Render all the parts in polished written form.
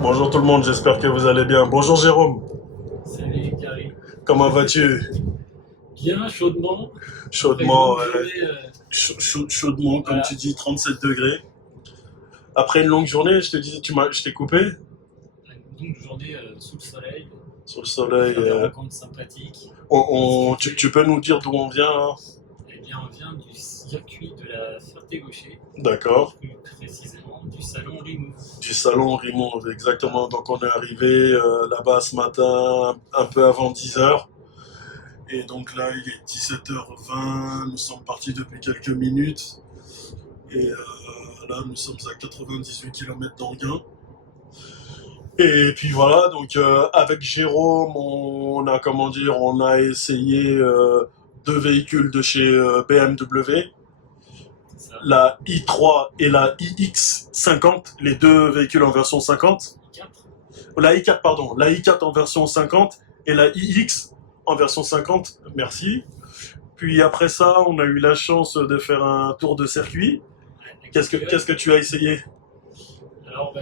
Bonjour tout le monde, j'espère que vous allez bien. Bonjour Jérôme, Salut Karim. comment vas-tu? Bien chaudement, après une Chaudement, longue journée, chaudement, comme tu voilà, dis, 37 degrés. Après une longue journée, je te disais, je t'ai coupé une longue journée sous le soleil, sur le pour soleil. faire des rencontres sympathiques. Ce qui Tu fait, peux nous dire d'où on vient là? eh bien, on vient du circuit de la Ferté-Gaucher, D'accord. plus précisément du salon Rimou. Du salon Rimond, exactement. Donc on est arrivé là-bas ce matin, un peu avant 10 heures. Et donc là, il est 17h20, nous sommes partis depuis quelques minutes. Et là, nous sommes à 98 km d'Anguin. Et puis voilà, donc avec Jérôme, on a comment dire, on a essayé deux véhicules de chez BMW, C'est ça, la i3 et la iX50, les deux véhicules en version 50. i4. La i4, pardon, la i4 en version 50 et la iX en version 50, merci. Puis après ça, on a eu la chance de faire un tour de circuit. Qu'est-ce que tu as essayé? Alors,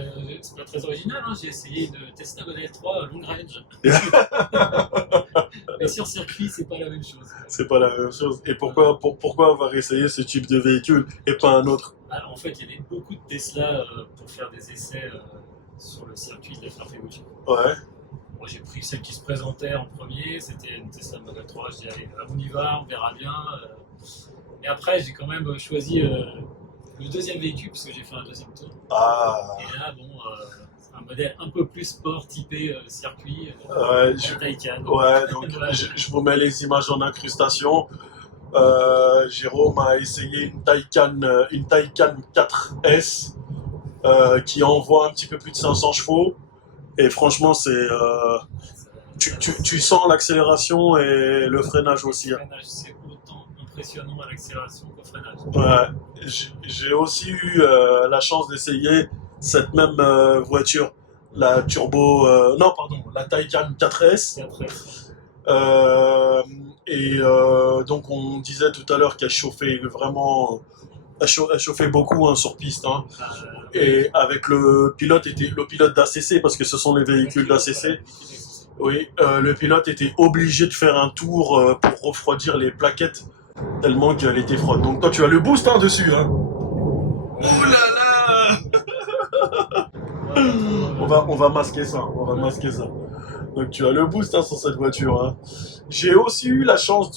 c'est pas très original, hein, j'ai essayé de Tesla Model 3 long range. Mais sur circuit, c'est pas la même chose. C'est pas la même chose. Et pourquoi avoir essayé ce type de véhicule et pas un autre? Alors, en fait, il y avait beaucoup de Tesla pour faire des essais sur le circuit de la Ferté-Gaucher. Ouais, Moi, j'ai pris celle qui se présentait en premier, c'était une Tesla Model 3. Je dis, allez, on y va, on verra bien. Et après, j'ai quand même choisi le deuxième véhicule, parce que j'ai fait un deuxième tour. ah, Et là, bon, c'est un modèle un peu plus sport, typé circuit, ouais, en Taycan. ouais, donc Voilà. je vous mets les images en incrustation. Jérôme a essayé une Taycan 4S qui envoie un petit peu plus de 500 chevaux. Et franchement, tu sens l'accélération et le freinage Le aussi, hein. freinage, c'est autant impressionnant à l'accélération qu'au freinage. Ouais, j'ai aussi eu la chance d'essayer cette même voiture, la Turbo, non pardon, la Taycan 4S. Et après, Euh, donc on disait tout à l'heure qu'elle chauffait vraiment, elle chauffait beaucoup hein, sur piste. Hein. oui, Et avec le pilote d'ACC, parce que ce sont les le véhicules pilote, voilà, d'ACC, véhicule d'assistance. oui, le pilote était obligé de faire un tour pour refroidir les plaquettes tellement qu'elle était froide. Donc toi tu as le boost hein, dessus. Hein. Ouh là là. Ouais, pas trop, On va masquer ça, on va masquer ça. Donc tu as le boost hein, sur cette voiture. Hein. J'ai aussi eu la chance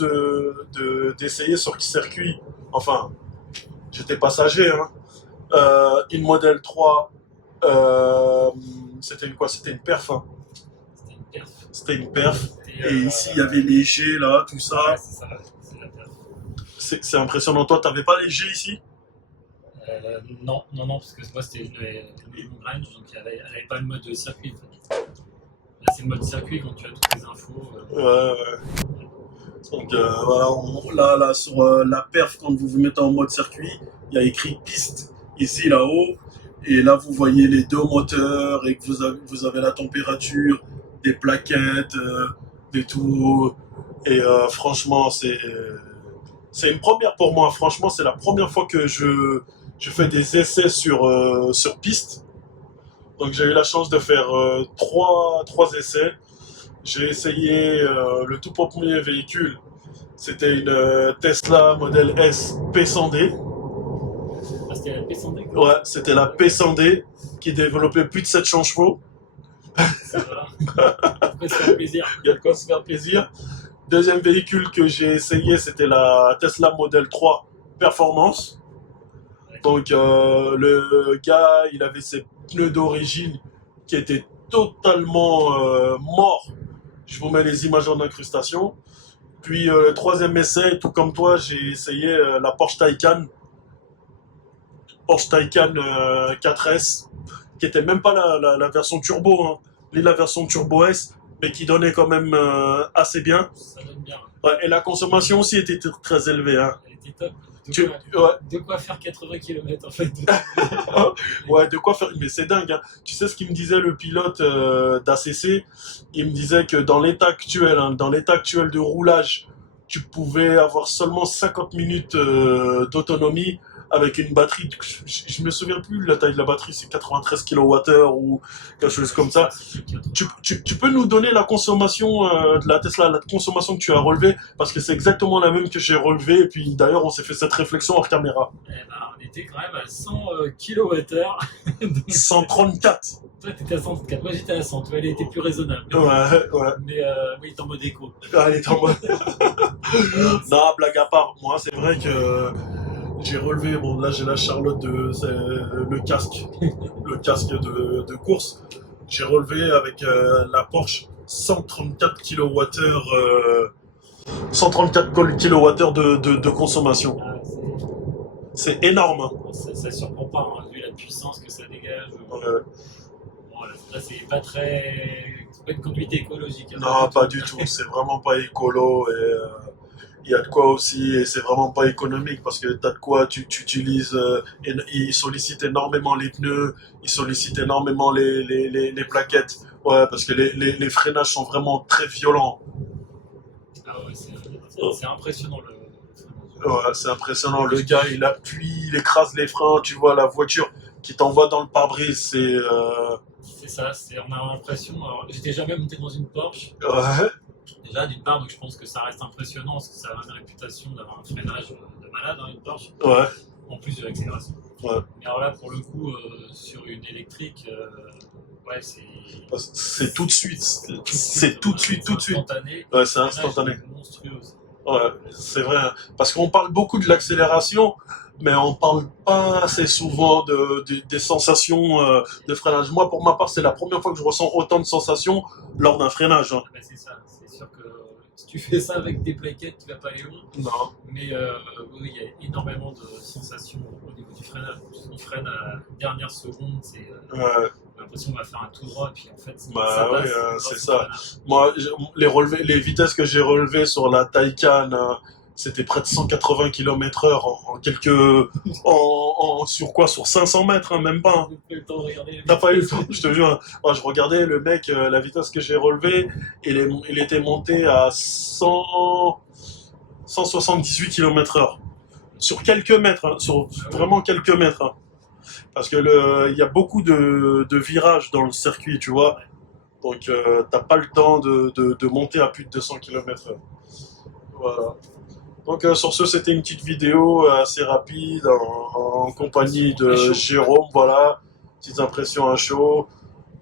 d'essayer sur circuit. Enfin, j'étais passager. Hein. Une Model 3, c'était une quoi? C'était une perf. Hein. c'était une perf. C'était une perf. C'était, Et ici, il y avait les G là, tout ça. ouais, c'est ça, c'est la perf. C'est impressionnant. Toi, t'avais pas les G ici? Non, non, non, parce que moi c'était une long range, donc elle avait pas le mode de circuit. En fait. Là, c'est le mode circuit quand tu as toutes les infos. Ouais. Donc voilà, là, sur la perf, quand vous vous mettez en mode circuit, il y a écrit piste ici là-haut. Et là, vous voyez les deux moteurs et que vous avez la température, des plaquettes, des tout. Et franchement, c'est une première pour moi. Franchement, c'est la première fois que je fais des essais sur piste. Donc j'ai eu la chance de faire trois essais. J'ai essayé le tout premier véhicule. C'était une Tesla Model S P100D. Ah, c'était la P100D. Ouais, c'était la P100D qui développait plus de 700 chevaux. Ça va. Après, ça fait plaisir. Il y a de quoi se faire plaisir. Deuxième véhicule que j'ai essayé, c'était la Tesla Model 3 Performance. Donc le gars, il avait ses pneus d'origine qui étaient totalement morts. Je vous mets les images en incrustation. Puis le troisième essai, tout comme toi, j'ai essayé la Porsche Taycan 4S, qui était même pas la version turbo, hein, ni la version turbo S, mais qui donnait quand même assez bien. Ça donne bien. Ouais, et la consommation aussi était très élevée. Hein. Elle était top. Tu, ouais, De quoi faire 80 km en fait. ouais, de quoi faire. Mais c'est dingue. Hein. Tu sais ce qu'il me disait le pilote d'ACC? Il me disait que dans l'état actuel, hein, dans l'état actuel de roulage, tu pouvais avoir seulement 50 minutes d'autonomie, avec une batterie, je me souviens plus la taille de la batterie, c'est 93 kWh ou quelque chose comme ça. Tu peux nous donner la consommation de la Tesla, la consommation que tu as relevée, parce que c'est exactement la même que j'ai relevée, et puis d'ailleurs on s'est fait cette réflexion hors caméra. Eh ben, on était quand même à 100 kWh. 134. Toi, t'étais à 104. Moi, j'étais à 100. Tu vois, elle était plus raisonnable. Ouais. Mais oui, t'es en mode éco. Allez, t'en mode. Non, blague à part, moi c'est vrai que j'ai relevé, bon là j'ai la Charlotte c'est le casque de course. J'ai relevé avec la Porsche 134 kWh, 134 kWh de consommation. Ah, C'est énorme. Hein. ça surprend pas, hein, vu la puissance que ça dégage. Euh, Bon, là, c'est pas une conduite écologique. Hein, non, pas du tout. C'est vraiment pas écolo et il y a de quoi aussi et c'est vraiment pas économique parce que t'as de quoi tu utilises. Ils sollicitent énormément les pneus, ils sollicitent énormément les plaquettes. Ouais, parce que les freinages sont vraiment très violents. Ah ouais, c'est impressionnant le. Ouais, c'est impressionnant. Le gars, il appuie, il écrase les freins. Tu vois la voiture qui t'envoie dans le pare-brise. C'est ça, on a l'impression. Alors, j'étais jamais monté dans une Porsche. Ouais, Déjà, d'une part, donc je pense que ça reste impressionnant parce que ça a une réputation d'avoir un freinage de malade, hein, une Porsche, ouais, en plus de l'accélération. ouais. Mais alors là, pour le coup, sur une électrique, ouais, C'est tout de suite. C'est tout de suite, tout de suite. instantané. Ouais, c'est Le freinage instantané. est monstrueux aussi. Ouais, c'est vrai. Hein. Parce qu'on parle beaucoup de l'accélération, mais on parle pas assez souvent des sensations de freinage. Moi, pour ma part, c'est la première fois que je ressens autant de sensations lors d'un freinage. Hein. Ah bah, c'est ça, c'est sûr que si tu fais ça avec des plaquettes, tu vas pas aller loin. Non. Mais oui, il y a énormément de sensations au niveau du freinage. On freine à la dernière seconde, Ouais. j'ai l'impression qu'on va faire un tout droit, puis en fait, ça Bah passe. oui, grâce c'est au ça. freinage. Moi, les vitesses que j'ai relevées sur la Taycan, c'était près de 180 km/h sur quoi? Sur 500 mètres, hein, même pas. Hein. J'ai pas eu le temps de regarder les T'as pas eu le vitesses. temps, je te jure. Hein. Moi, je regardais le mec, la vitesse que j'ai relevée, il était monté à 178 km/h. Sur quelques mètres, hein, sur vraiment quelques mètres. Hein. Parce que il y a beaucoup de virages dans le circuit, tu vois. Donc, t'as pas le temps de monter à plus de 200 km/h. Voilà. Donc, sur ce, c'était une petite vidéo assez rapide en compagnie de Jérôme. Voilà, petites impressions à chaud.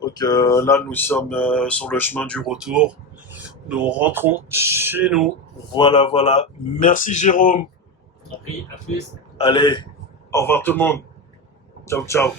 Donc, là, nous sommes sur le chemin du retour. Nous rentrons chez nous. Voilà, voilà. Merci, Jérôme. Compris, à plus. Allez, au revoir tout le monde. Ciao, ciao.